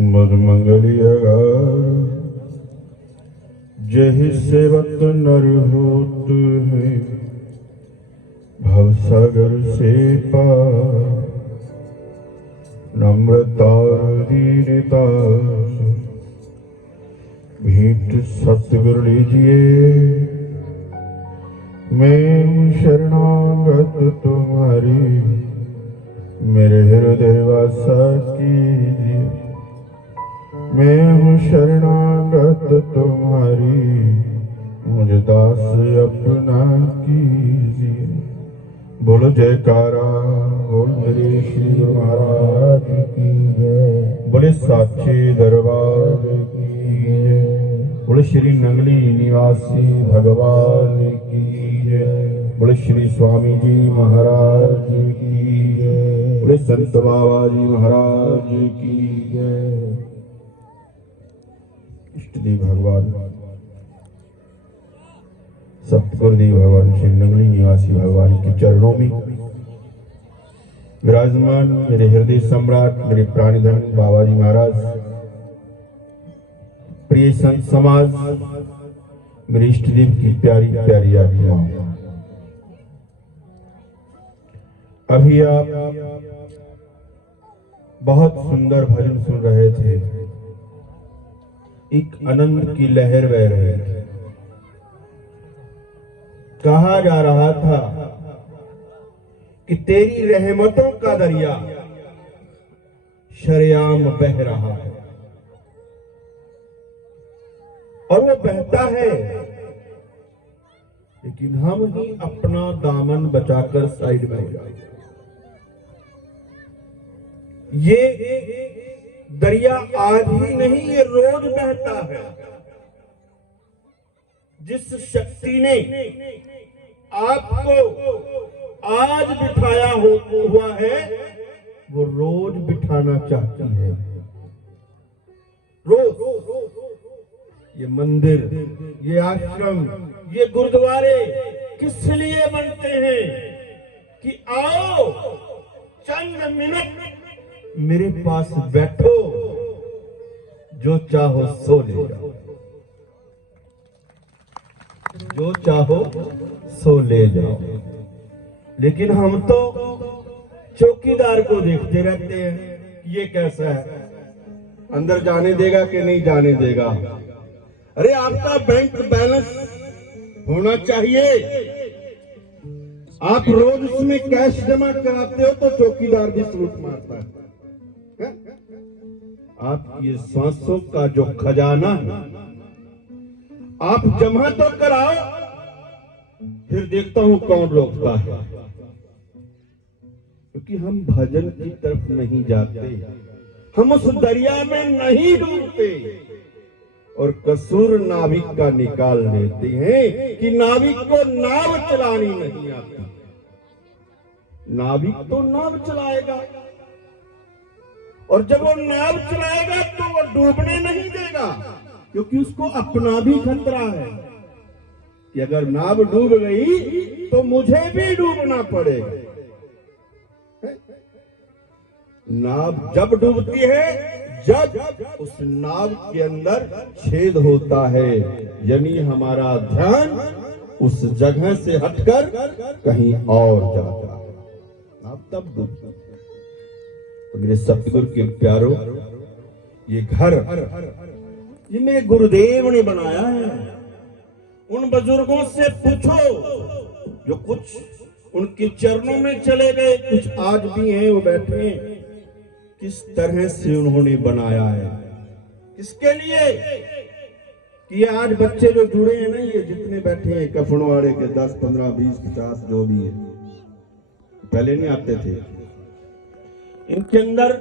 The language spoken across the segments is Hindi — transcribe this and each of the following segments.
मदमंगली अगार जहि सेवत नर होत है, भवसागर से पार नम्रतार दीनता भेंट सतगुरु लीजिए। मैं शरणागत तुम्हारी, मेरे हृदय वासा कीजिए। मैं हूँ शरणागत तुम्हारी, मुझे दास अपना कीजिए। बोलो जयकारा, बोल मेरे श्री गुरु महाराज की जय। बोले साचे दरबार की जय। बोले श्री नंगली निवासी भगवान की जय। बोले श्री स्वामी जी महाराज की जय। बोले संत बाबा जी महाराज की जय। इष्टदेव भगवान सतगुरुदेव भगवान श्री नंगली निवासी भगवान के चरणों में विराजमान मेरे हृदय सम्राट, मेरे प्राणीधन बाबा जी महाराज, प्रिय संत समाज, मेरे इष्टदेव की प्यारी प्यारी आत्मा। अभी आप बहुत सुंदर भजन सुन रहे थे। एक आनंद की लहर बह रही थी। कहा जा रहा था कि तेरी रहमतों का दरिया शरेआम बह रहा है, और वो बहता है, लेकिन हम ही अपना दामन बचाकर साइड में हो जाए। ये दरिया आज ही नहीं, ये रोज बहता है। जिस शक्ति ने आपको आज बिठाया हुआ है, वो रोज बिठाना चाहती है। रोज ये मंदिर, ये आश्रम, ये गुरुद्वारे किस लिए बनते हैं? कि आओ चंद मिनट मेरे पास बैठो, जो चाहो सो ले जाओ, जो चाहो सो ले जाओ। लेकिन हम तो चौकीदार को देखते रहते हैं, ये कैसा है, अंदर जाने देगा कि नहीं जाने देगा। अरे आपका बैंक बैलेंस होना चाहिए। आप रोज उसमें कैश जमा कराते हो तो चौकीदार भी सलूट मारता है। आप ये सांसों का जो खजाना है, आप जमा तो कराओ, फिर देखता हूं कौन रोकता है। क्योंकि हम भजन की तरफ नहीं जाते, हम उस दरिया में नहीं डूबते, और कसूर नाविक का निकाल देते हैं कि नाविक को नाव चलानी नहीं आती। नाविक तो नाव चलाएगा, और जब वो नाव चलाएगा तो वो डूबने नहीं देगा, क्योंकि उसको अपना भी खतरा है कि अगर नाव डूब गई तो मुझे भी डूबना पड़ेगा। नाव जब डूबती है, जब उस नाव के अंदर छेद होता है, यानी हमारा ध्यान उस जगह से हटकर कहीं और जाता है, नाव तब डूबती। तो मेरे सतगुरु के प्यारों, ये घर ये मेरे गुरुदेव ने बनाया है। उन बुजुर्गों से पूछो जो कुछ उनके चरणों में चले गए, कुछ आज भी हैं, वो बैठे हैं, किस तरह से उन्होंने बनाया है, किसके लिए। कि आज बच्चे जो जुड़े हैं ना, ये जितने बैठे हैं कफनवाड़े के 10, 15, 20, 50 जो भी है, पहले नहीं आते थे। इनके अंदर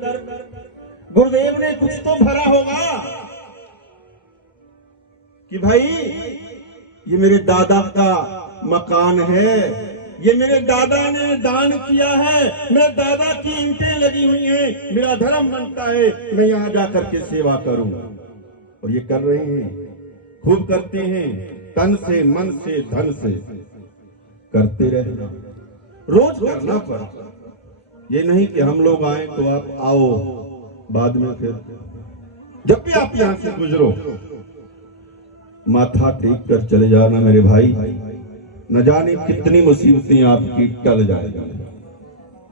गुरुदेव ने कुछ तो भरा होगा कि भाई ये मेरे दादा का मकान है, ये मेरे दादा ने दान किया है, मेरे दादा की ईंटें लगी हुई हैं, मेरा धर्म बनता है मैं यहाँ जाकर के सेवा करूं। और ये कर रहे हैं, खूब करते हैं, तन से, मन से, धन से करते रहना, रोज करना पड़ता। ये नहीं कि हम लोग आए तो आप आओ, बाद में फिर जब भी आप यहां से गुजरो माथा टेक कर चले जाना मेरे भाई, न जाने कितनी मुसीबतें आपकी टल जाएगी।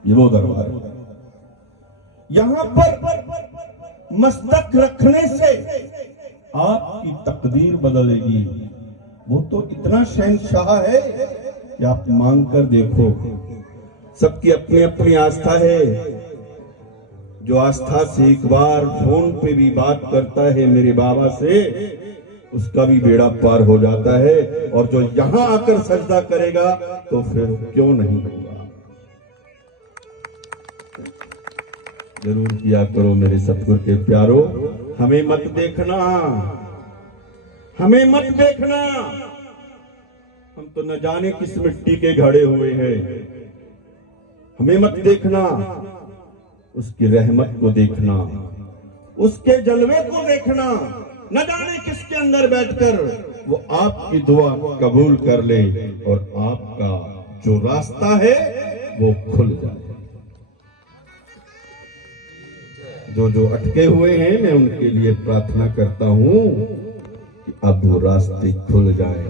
ये वो दरबार है, यहां पर मस्तक रखने से आपकी तकदीर बदलेगी। वो तो इतना शहंशाह है कि आप मांग कर देखो। सबकी अपनी अपनी आस्था है। जो आस्था से एक बार फोन पे भी बात करता है मेरे बाबा से, उसका भी बेड़ा पार हो जाता है। और जो यहां आकर सजदा करेगा तो फिर क्यों नहीं होगा। जरूर किया करो मेरे सतगुरु के प्यारो। हमें मत देखना, हमें मत देखना, हम तो न जाने किस मिट्टी के घड़े हुए हैं। हमें मत देखना, उसकी रहमत को देखना, उसके जलवे को देखना। न जाने किसके अंदर बैठकर वो आपकी दुआ कबूल कर ले और आपका जो रास्ता है वो खुल जाए। जो जो अटके हुए हैं मैं उनके लिए प्रार्थना करता हूं कि अब वो रास्ते खुल जाए।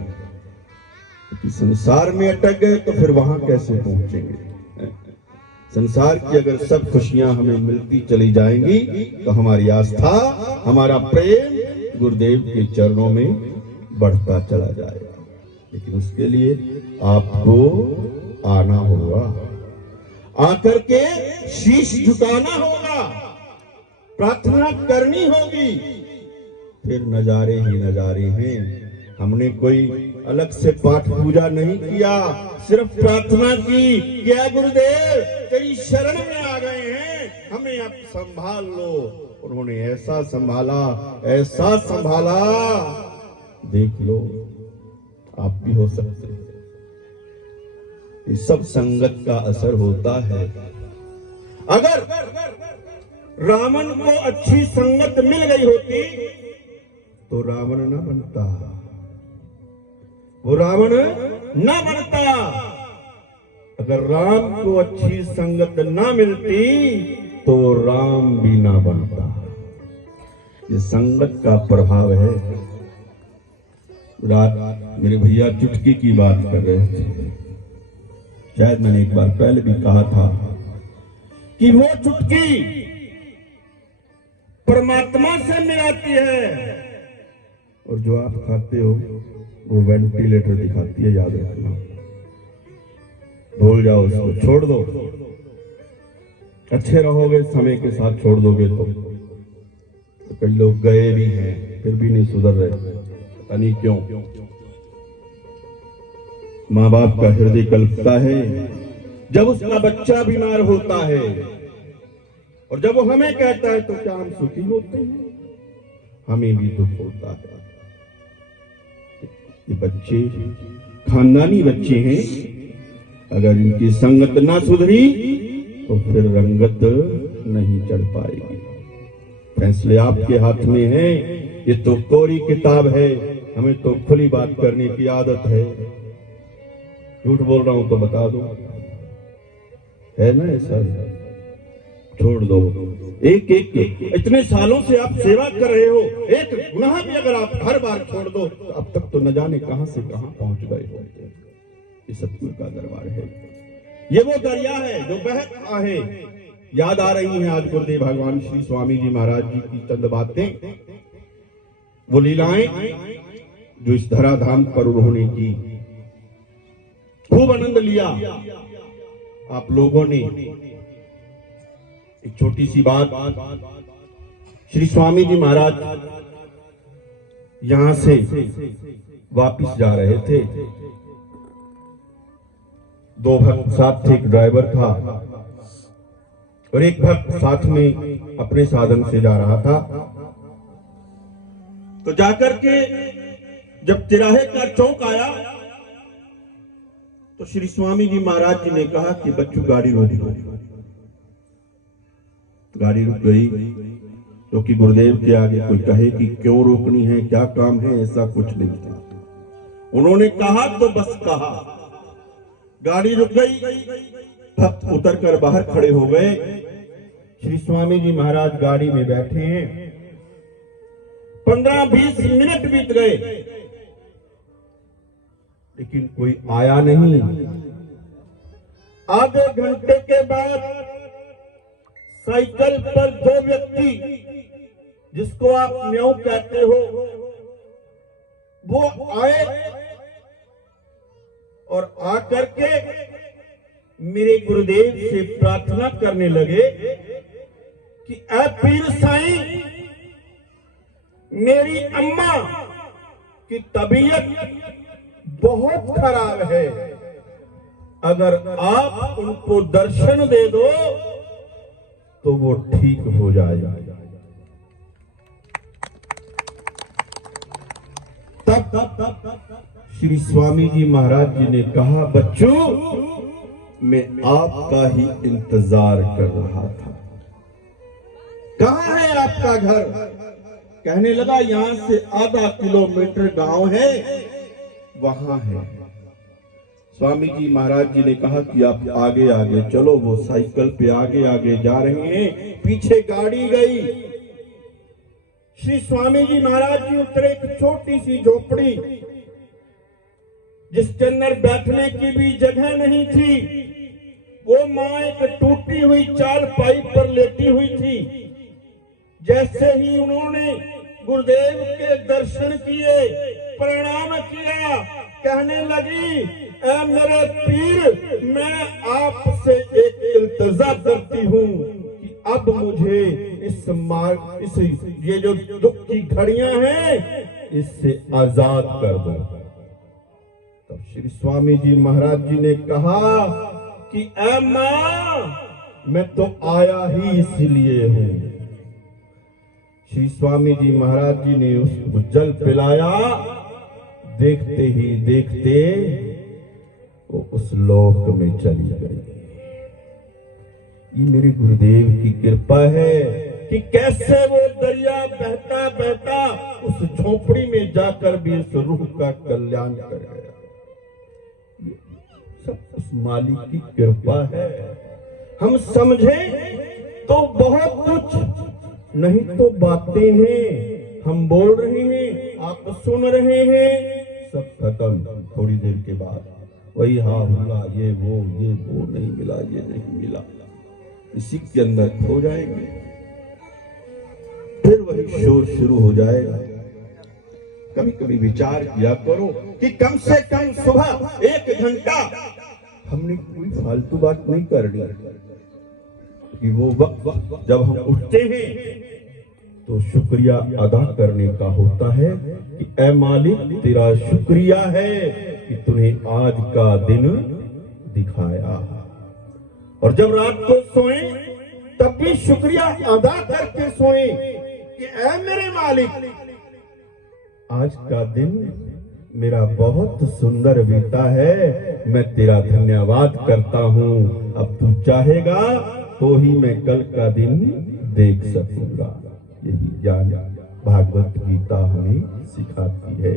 क्योंकि संसार में अटक गए तो फिर वहां कैसे पहुंचेंगे। संसार की अगर सब खुशियां हमें मिलती चली जाएंगी तो हमारी आस्था, हमारा प्रेम गुरुदेव के चरणों में बढ़ता चला जाएगा। लेकिन उसके लिए आपको आना होगा, आकर के शीश झुकाना होगा, प्रार्थना करनी होगी। फिर नजारे ही नजारे हैं। हमने कोई अलग से पाठ पूजा नहीं किया, सिर्फ प्रार्थना की। क्या गुरुदेव तेरी शरण में आ गए हैं, हमें अब संभाल लो। उन्होंने ऐसा संभाला, ऐसा संभाला, देख लो आप भी हो सकते हैं। ये सब संगत का असर होता है। अगर रावण को अच्छी संगत मिल गई होती तो रावण न बनता, वो रावण न बनता। अगर राम को अच्छी संगत ना मिलती तो राम भी ना बनता। ये संगत का प्रभाव है। रात मेरे भैया चुटकी की बात कर रहे थे। शायद मैंने एक बार पहले भी कहा था कि वो चुटकी परमात्मा से मिलाती है और जो आप खाते हो वो वेंटिलेटर दिखाती है। याद रखना, भूल जाओ उसको, छोड़ दो। अच्छे रहोगे, समय के साथ छोड़ दोगे तो कई लोग गए भी हैं फिर भी नहीं सुधर रहे, पता नहीं क्यों। माँ बाप का हृदय कल्पता है जब उसका बच्चा बीमार होता है, और जब वो हमें कहता है तो क्या हम सुखी होते हैं? हमें भी दुख होता है। ये बच्चे खानदानी बच्चे हैं, अगर इनकी संगत ना सुधरी तो फिर रंगत नहीं चढ़ पाएगी। फैसले आपके हाथ में हैं। ये तो कोरी किताब है, हमें तो खुली बात करने की आदत है। झूठ बोल रहा हूं तो बता दो, है ना ऐसा? छोड़ दो। एक इतने सालों से आप सेवा कर रहे हो, एक गुनाह भी अगर आप हर बार छोड़ दो तो अब तक तो न जाने कहां से कहां पहुंच गए हो। ये सतगुरु का दरबार है। ये वो दरिया है जो बहत रहा है। याद आ रही हैं आज गुरुदेव भगवान श्री स्वामी जी महाराज जी की चंद बातें, वो लीलाएं जो इस धराधाम पर उन्होंने की। खूब आनंद लिया आप लोगों ने। एक छोटी सी बात, श्री स्वामी जी महाराज यहां से वापिस जा रहे थे। दो भक्त साथ थे, एक ड्राइवर था और एक भक्त साथ में अपने साधन से जा रहा था। तो जाकर के जब तिराहे का चौक आया तो श्री स्वामी जी महाराज जी ने कहा कि बच्चों गाड़ी रोक दो। गाड़ी रुक गई, क्योंकि गुरुदेव के आगे कोई कहे कि क्यों रोकनी है, क्या काम है, ऐसा कुछ नहीं था। उन्होंने कहा तो बस कहा। गाड़ी रुक गई, भक्त उतर कर बाहर खड़े हो गए। श्री स्वामी जी महाराज गाड़ी में बैठे हैं 15-20 मिनट बीत गए, लेकिन कोई आया नहीं। आधे घंटे के बाद साइकिल पर 2 व्यक्ति, जिसको आप म्याऊ कहते हो, वो आए और आकर के मेरे गुरुदेव से प्रार्थना करने लगे कि ऐ पीर साईं, मेरी अम्मा की तबीयत बहुत खराब है, अगर आप उनको दर्शन दे दो तो वो ठीक हो जाएगा। तब श्री स्वामी जी महाराज जी ने कहा, बच्चों, मैं आपका ही इंतजार कर रहा था। कहाँ है आपका घर? कहने लगा, यहां से आधा किलोमीटर गांव है, वहां है। स्वामी जी महाराज जी ने कहा कि आप आगे आगे चलो। वो साइकिल पे आगे आगे जा रहे हैं, पीछे गाड़ी गई। श्री स्वामी जी महाराज जी उतरे। एक छोटी सी झोपड़ी, जिसके अंदर बैठने की भी जगह नहीं थी। वो मां एक टूटी हुई चारपाई पर लेटी हुई थी। जैसे ही उन्होंने गुरुदेव के दर्शन किए, प्रणाम किया, कहने लगी, ऐ मेरे पीर, मैं आपसे एक इल्तिजा करती हूँ कि अब मुझे इस ये जो दुख की घड़ियां हैं, इससे आजाद कर दो। तब श्री स्वामी जी महाराज जी ने कहा कि ऐ मां, मैं तो आया ही इसलिए हूँ। श्री स्वामी जी महाराज जी ने उसको जल पिलाया। देखते ही देखते वो उस लोक में चली गई। ये मेरे गुरुदेव की कृपा है कि कैसे वो दरिया बहता बहता उस झोपड़ी में जाकर भी उस रूह का कल्याण कर गया। ये सब उस मालिक की कृपा है। हम समझे तो बहुत कुछ, नहीं तो बातें हैं, हम बोल रहे हैं, आप सुन रहे हैं, सब खत्म। थोड़ी देर के बाद वही हाँ हुआ, ये वो नहीं मिला, ये नहीं मिला, इसी के अंदर खो जाएंगे। फिर वही शोर शुरू हो जाएगा। कभी कभी विचार किया करो कि कम से कम सुबह 1 घंटा हमने कोई फालतू बात नहीं करनी, कि वो वक्त जब हम उठते हैं तो शुक्रिया अदा करने का होता है कि ऐ मालिक, तेरा शुक्रिया है कि तूने आज का दिन दिखाया। और जब रात को सोए तब भी शुक्रिया अदा करके सोए कि ऐ मेरे मालिक, आज का दिन मेरा बहुत सुंदर बीता है, मैं तेरा धन्यवाद करता हूँ। अब तू चाहेगा तो ही मैं कल का दिन देख सकूंगा। यही ज्ञान भागवत गीता हमें सिखाती है।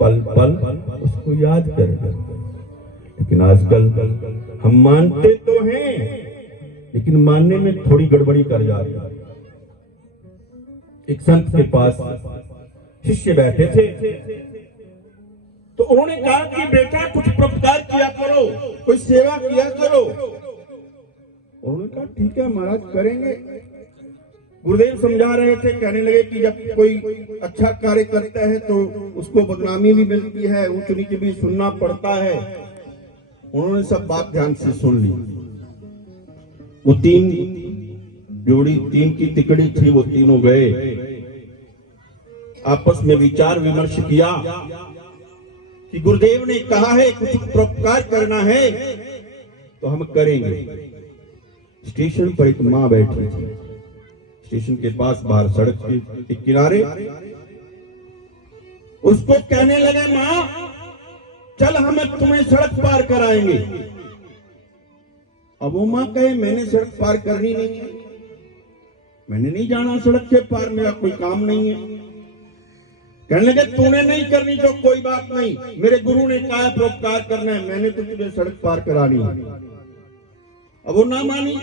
पल पल उसको याद करें। लेकिन आजकल हम मानते तो हैं, लेकिन मानने में थोड़ी गड़बड़ी कर जा रही है। एक संत के पास शिष्य बैठे थे, तो उन्होंने कहा कि बेटा कुछ परोपकार किया करो, कोई सेवा किया करो। उन्होंने कहा ठीक है महाराज, करेंगे। गुरुदेव समझा रहे थे, कहने लगे कि जब कोई अच्छा कार्य करता है तो उसको बदनामी भी मिलती है, ऊंच नीच भी सुनना पड़ता है। उन्होंने सब बात ध्यान से सुन ली। वो 3 जोड़ी, 3 की तिकड़ी थी, वो तीनों गए, आपस में विचार विमर्श किया कि गुरुदेव ने कहा है कुछ परोपकार करना है तो हम करेंगे। स्टेशन पर एक मां बैठी थी, स्टेशन के पास बाहर सड़क के किनारे। उसको कहने लगे, मां चल हम तुम्हें सड़क पार कराएंगे। अब वो मां कहे, मैंने सड़क पार करनी नहीं है, मैंने नहीं जाना सड़क के पार, मेरा कोई काम नहीं है। कहने लगे, तूने नहीं करनी तो कोई बात नहीं, मेरे गुरु ने कहा है परोपकार करना है, मैंने तो तुझे सड़क पार करानी है। अब वो ना मानी।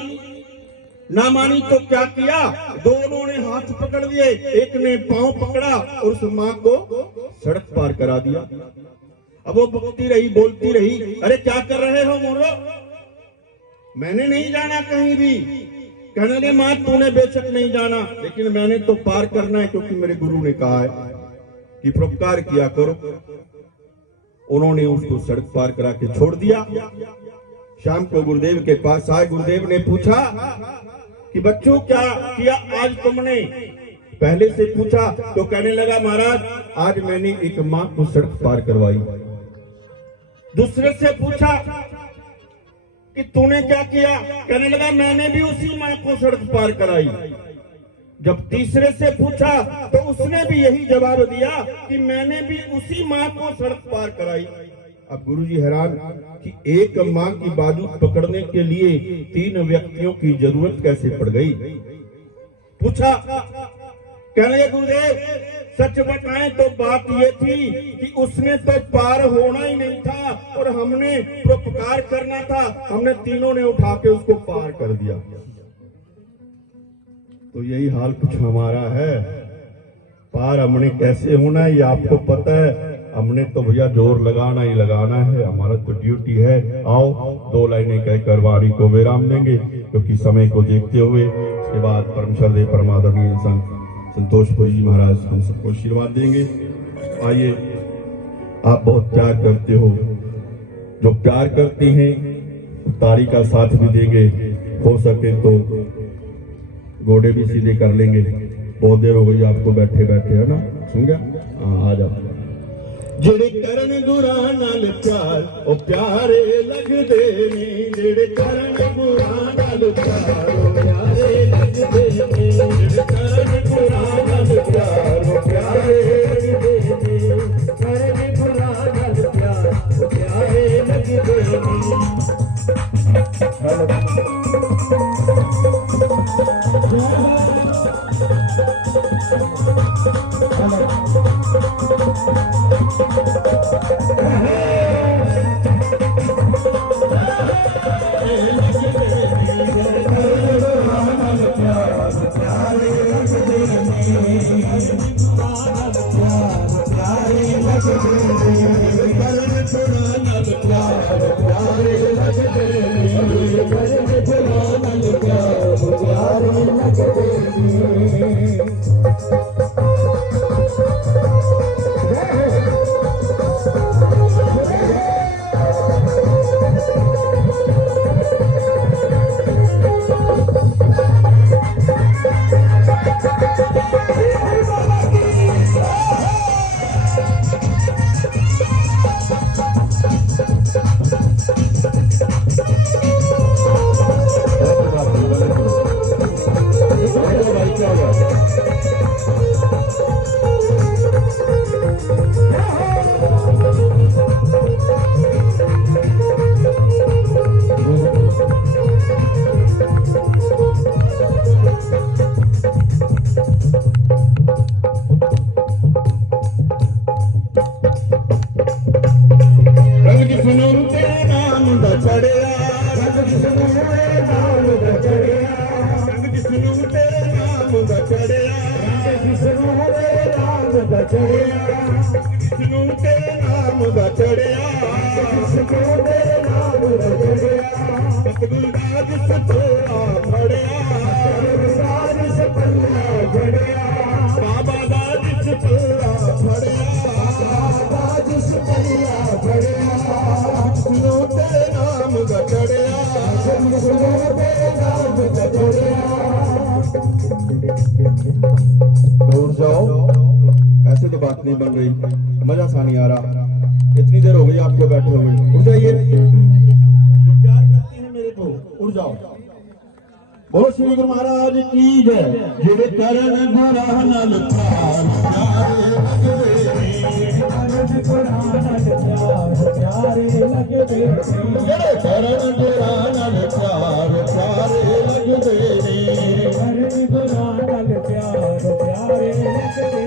ना मानी तो क्या किया, दोनों ने हाथ पकड़ लिए, एक ने पांव पकड़ा और उस माँ को सड़क पार करा दिया। अब वो बकती रही, बोलती रही, अरे क्या कर रहे हो मोरो, मैंने नहीं जाना कहीं भी। कहने लगे माँ तूने बेशक नहीं जाना, लेकिन मैंने तो पार करना है, क्योंकि मेरे गुरु ने कहा है कि परोपकार किया करो। उन्होंने उसको सड़क पार करा के छोड़ दिया। शाम को गुरुदेव के पास आए। गुरुदेव ने पूछा कि बच्चों क्या किया आज तुमने, पहले से पूछा तो कहने लगा महाराज आज मैंने एक माँ को सड़क पार करवाई। दूसरे से पूछा कि तूने क्या किया, कहने लगा मैंने भी उसी माँ को सड़क पार कराई। जब तीसरे से पूछा तो उसने भी यही जवाब दिया कि मैंने भी उसी माँ को सड़क पार कराई। अब गुरुजी हैरान कि एक माँ की बाजू पकड़ने के लिए 3 व्यक्तियों की जरूरत कैसे पड़ गई। पूछा, कहने लगे गुरुदेव सच बताएं तो बात ये थी कि उसने तो पार होना ही नहीं था और हमने परोपकार करना था, हमने तीनों ने उठा के उसको पार कर दिया। तो यही हाल कुछ हमारा है। पार हमने कैसे होना है ये आपको पता है, हमने तो भैया जोर लगाना ही लगाना है, हमारा तो ड्यूटी है। आओ 2 लाइनें कहकर वाणी को विराम देंगे, क्योंकि समय को देखते हुए इसके बाद परम श्रद्धेय परमादरणीय संत संतोषपुरी जी महाराज हम सबको आशीर्वाद देंगे। आइए, आप बहुत प्यार करते हो, जो प्यार करते हैं ताली का साथ भी देंगे, हो सके तो घोड़े भी सीधे कर लेंगे। बहुत देर हो गई आपको बैठे बैठे, है ना, सुन गया? हाँ, आ जाओ। जेड़े करन गुरां नाल प्यार ओ प्यारे लगदे ने, जेड़े करन गुरां नाल प्यार ओ प्यारे लगदे ने, जेड़े करन गुरां नाल प्यार ओ प्यारे लगदे ने, करन गुरां नाल प्यार ओ प्यारे लगदे दूर जाओ, ऐसे तो बात नहीं बन रही, मजा सा नहीं आ रहा। इतनी देर हो गई आपको बैठे हुए, उठ जाइए। जो प्यार करते हैं मेरे को, उठ जाओ। बोलो श्री गुरु महाराज की जय। जेड़े करन गुरां नाल प्यार प्यारे लगदे ने, करन गुरां नाल प्यार प्यारे लगदे ने, जेड़े करन गुरां नाल प्यार प्यारे लगदे ने, करन गुरां नाल प्यार प्यारे लगदे ने,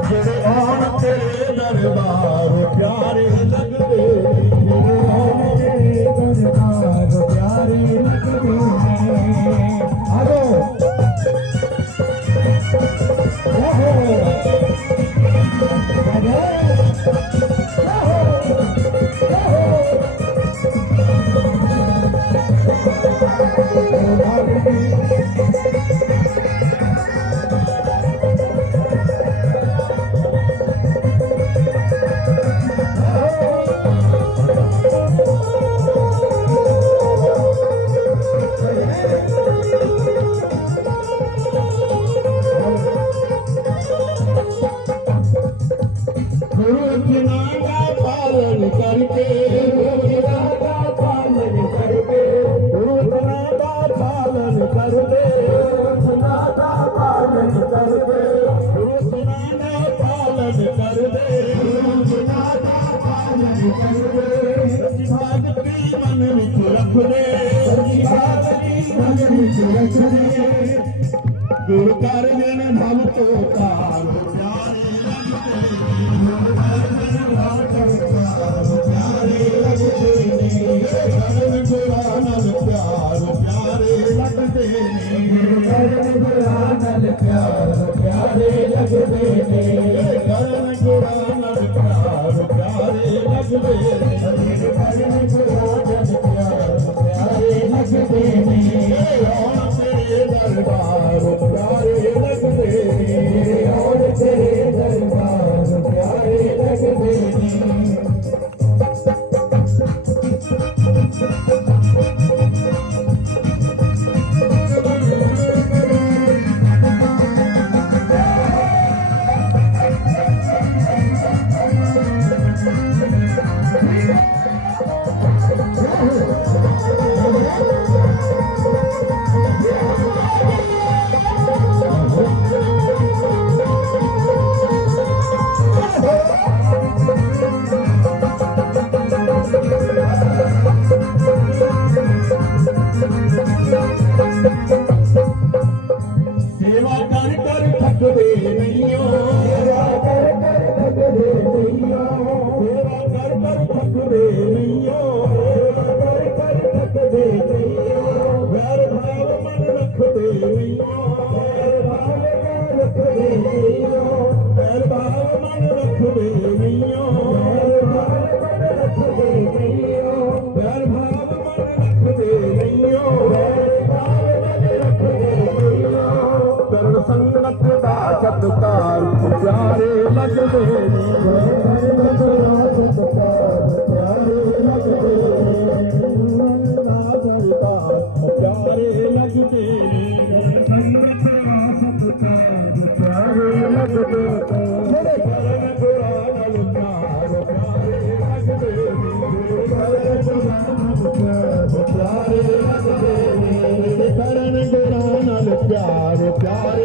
जेड़े आन तेरे दरबार प्यारे लगदे ने, जेड़े आन तेरे दरबार प्यारे लगदे ने। ਗੁਰ ਕਰ ਜਨ ਭਵ ਤੋ ਤਾਰ ਪਿਆਰੇ ਲੱਗਦੇ ਨੇ ਕਰਨ ਗੁਰਾਂ ਨਾਲ ਪਿਆਰ ਪਿਆਰੇ ਲੱਗਦੇ ਨੇ ਕਰਨ ਗੁਰਾਂ ਨਾਲ ਪਿਆਰ ਪਿਆਰੇ ਲੱਗਦੇ ਨੇ ਕਰਨ ਗੁਰਾਂ ਨਾਲ ਪਿਆਰ ਪਿਆਰੇ ਲੱਗਦੇ ਨੇ ਕਰਨ ਗੁਰਾਂ ਨਾਲ ਪਿਆਰ ਪਿਆਰੇ ਲੱਗਦੇ ਨੇ दरबार प्यारे लगते और तेरे दरबार प्यारे लगते संगत दा सत्कार प्यारे लगदे प्यारे लगदे प्यारे लगदे संगत दा सत्कार प्यारे लगदे मेरे करन गुरान प्यार प्यारे लगदे प्यारे लगदे करन गुरान प्यार प्यारे